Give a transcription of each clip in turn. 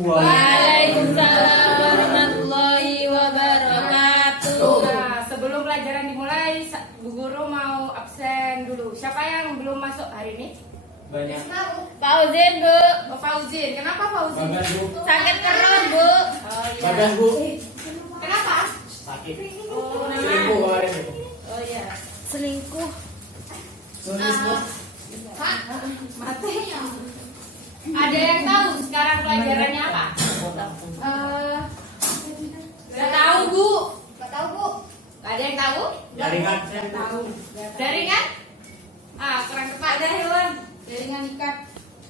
Waalaikumsalam warahmatullahi wabarakatuh. Nah, sebelum pelajaran dimulai, Bu Guru mau absen dulu. Siapa yang belum masuk hari ini? Banyak. Fauzin, Bu. Oh, Fauzin. Kenapa Fauzin? Bagas, Bu. Sakit perut, Bu. Oh iya. Bagas, Bu. Kenapa? Sakit. Oh, Selingkuh kemarin itu. Oh iya. Selingkuh. Sulis, Bu. Pak, mati. Ada yang tahu sekarang pelajarannya apa? Nggak tahu, Bu. Nggak tahu, Bu. Nggak ada yang tahu? Jaringan. Tahu. Jaringan? Ah, kurang tepat. Ada hewan. Jaringan ikat.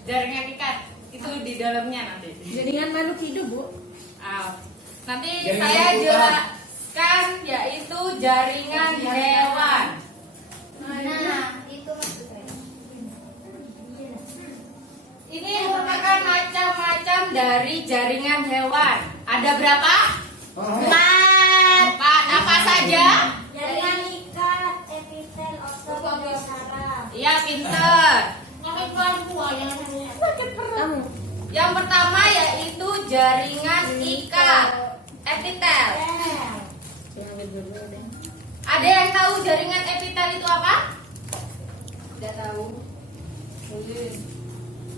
Jaringan ikat. Itu di dalamnya nanti. Jaringan makhluk hidup, Bu. Ah, nanti Jaringan saya ikat. jelaskan yaitu jaringan hewan. Nah, itu maksudnya. Ini merupakan macam-macam dari jaringan hewan. Ada berapa? Empat. Apa saja? Jaringan ikat, epitel, otot, saraf. Iya, pinter. Kamu. Yang pertama yaitu jaringan ikat, epitel. Ada yang tahu jaringan epitel itu apa? Tidak tahu.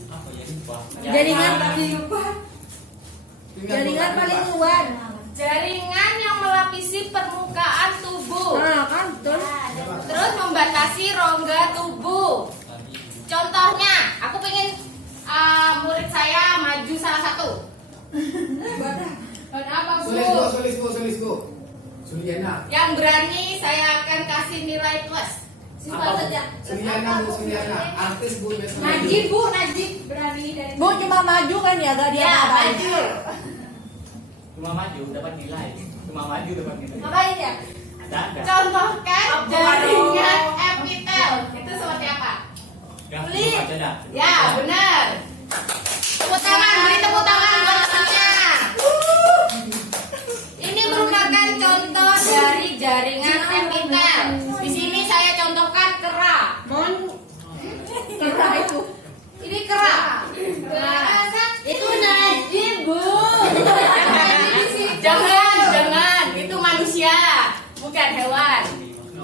Apa ya? Lupa. Jaringan paling luar. Jaringan yang melapisi permukaan tubuh, Nah, kan betul. terus membatasi rongga tubuh. Contohnya, aku pengen murid saya maju salah satu. Buat apa, Bu? Sulis, Bu. Suliana. Yang berani saya akan kasih nilai plus. Apa, Bu? Suliana. Artis, Bu. biasa Najib, Bu, Najib berani dari. Bu cuma maju kan ya, gak dia Ya, apa-apa. maju. Cuma maju dapat nilai. Cuma maju dapat nilai. Ngapain ya? Ada. Contohkan jaringan epitel. Itu seperti apa? Kulit. Baca dah. Ya, benar. Tepuk tangan, beri tepuk tangan buat temannya. Ini merupakan contoh dari jaringan epitel. Di sini saya contohkan kera. Kera itu. Ini kera. Itu Najib, Bu. Jangan. Itu manusia, bukan hewan.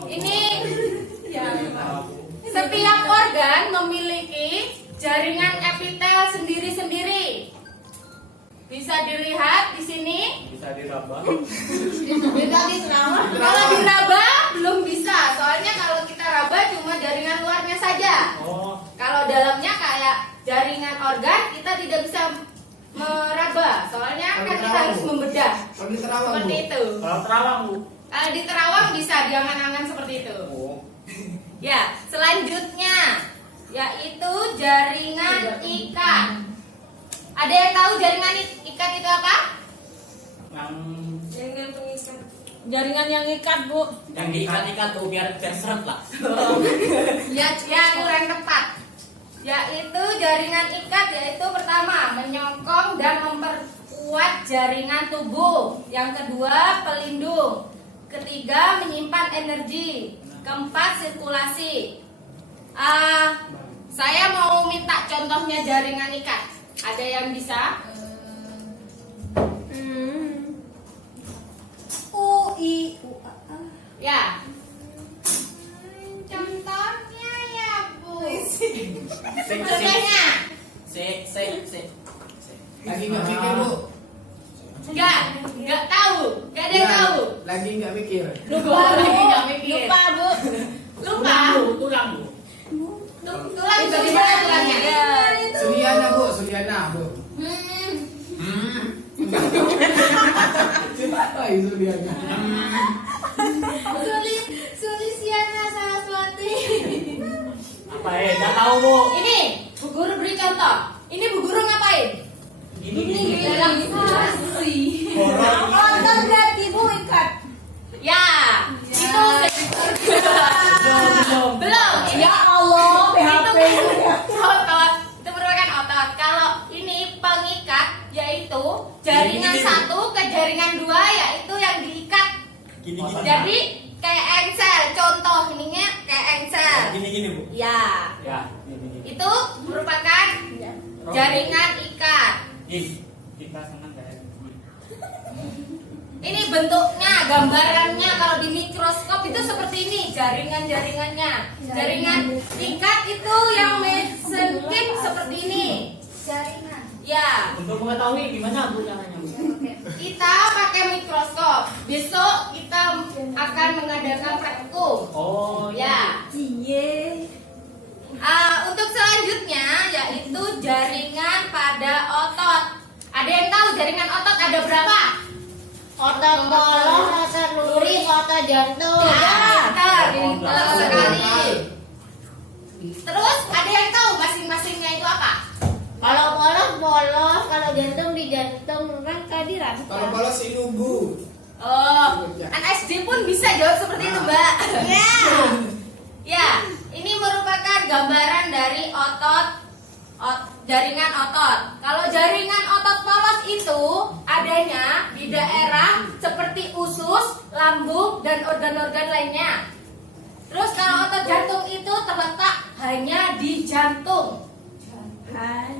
Ini setiap organ memiliki jaringan epitel sendiri-sendiri. Bisa dilihat di sini. Bisa diraba. Kalau diraba belum bisa, soalnya kalau kita raba cuma jaringan luarnya saja. Oh. Kalau dalamnya kayak jaringan organ kita tidak bisa meraba, soalnya kan kita harus membedah. Kalau di Terawang, Bu. Seperti itu. Kalau terawang, Bu. Kalau di Terawang bisa diangan-angan seperti itu. Oh. Ya, selanjutnya yaitu jaringan ikat. Ada yang tahu jaringan ikat itu apa? Yang Jaringan yang ikat, Bu. yang diikat-ikat tuh biar seret lah. Ya, kurang tepat. Yaitu jaringan ikat yaitu pertama menyokong dan memperkuat jaringan tubuh. Yang kedua pelindung. Ketiga menyimpan energi. Keempat sirkulasi. Saya mau minta contohnya jaringan ikat. Ada yang bisa? Ya. Contohnya ya, Bu. Contohnya. Lagi nggak mikir, Bu. Enggak tahu. Enggak ada yang tahu. Lagi nggak mikir. Lupa, lagi nggak mikir. Lupa, Bu. Lupa. Tulang, Bu. Tulang itu di mana tulangnya? Suliana, Bu. Siapa itu Suliana? Sulisiana Saraswati. Apa ya? Enggak tahu, Bu. Ini Bu Guru beri contoh. Ini Bu Guru ngapain? Gini. Relaksasi. Otot berarti, Bu, ikat. Ya, itu belum. Ya Allah, PHP. Otot itu merupakan otot. Kalau ini pengikat yaitu jaringan Gini. satu ke jaringan dua yaitu yang diikat. Gini. Jadi kayak engsel. Contoh ininya kayak engsel. Gini, Bu. Ya, Ya, gini. itu merupakan jaringan ikat. Ih. Kita senang kayak Ini bentuknya, gambarannya kalau di mikroskop itu seperti ini, jaringan-jaringannya. Jaringan ikat itu yang mesenchyme seperti ini. Jaringan. Ya, untuk mengetahui gimana Bu caranya Bu. kita pakai mikroskop. Besok kita akan mengadakan praktikum. Oh Ya. Untuk selanjutnya yaitu jaringan pada otot. Ada yang tahu jaringan otot ada berapa? Otot kolon, otot lurik, otot jantung. Pintar sekali. Terus ada yang tahu masing-masingnya itu apa? Kalau polos, kalau jantung di jantung kan tadi rambut. Kalau polos ini Bu. Oh, anak SD pun bisa jawab seperti itu, Mbak. Ya. Ya, ini merupakan gambaran dari jaringan otot. Kalau jaringan otot polos itu adanya di daerah seperti usus, lambung, dan organ-organ lainnya. Terus kalau otot jantung itu terletak hanya di jantung.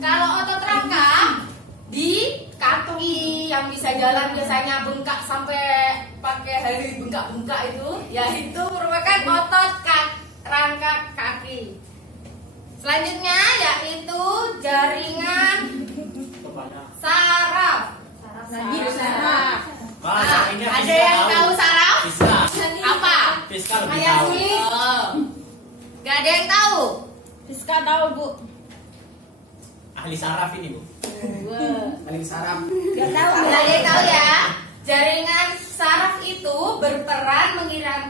Kalau otot rangka di kaki yang bisa jalan biasanya bengkak sampai pakai hari bengkak-bengkak itu, yaitu merupakan otot rangka kaki. Selanjutnya yaitu jaringan Kepada saraf. Saraf. Ada yang tahu saraf? Bisa. Apa? Fiskal lebih Ayah tahu. sulit. Oh. Gak ada yang tahu. Siska tahu Bu. Ahli saraf ini Bu. Paling sarap. Gak tahu. Gak ada yang tahu ya. Jaringan saraf itu berperan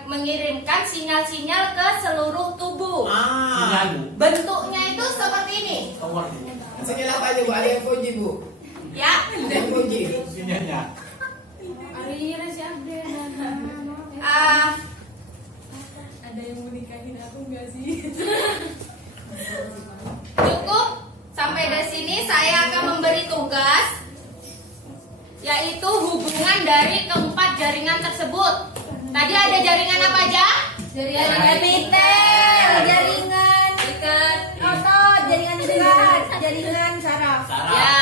mengirimkan sinyal-sinyal ke seluruh tubuh. Sinyal Bu. Bentuknya itu seperti ini. Tower Bu. Sekilas aja Bu, ada yang puji Bu. Ya. Ada yang puji. Sinyalnya. Ada yang mau nikahin aku nggak sih? Cukup sampai dari sini saya akan memberi tugas, yaitu hubungan dari keempat jaringan tersebut. Tadi ada jaringan apa aja? Jaringan epitel, jaringan Ikat. otot, jaringan ikat, jaringan saraf. Saraf. Ya,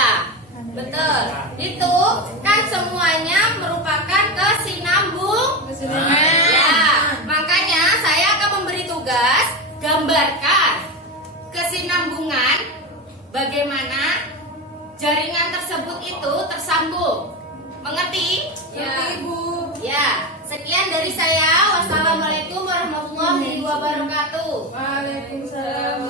betul. Itu kan semuanya merupakan kesinambung. Ya, makanya saya akan memberi tugas gambarkan kesinambungan bagaimana jaringan tersebut itu tersambung. Mengerti? Ya, Ibu. Ya, sekian dari saya. Wassalamualaikum warahmatullahi wabarakatuh. Waalaikumsalam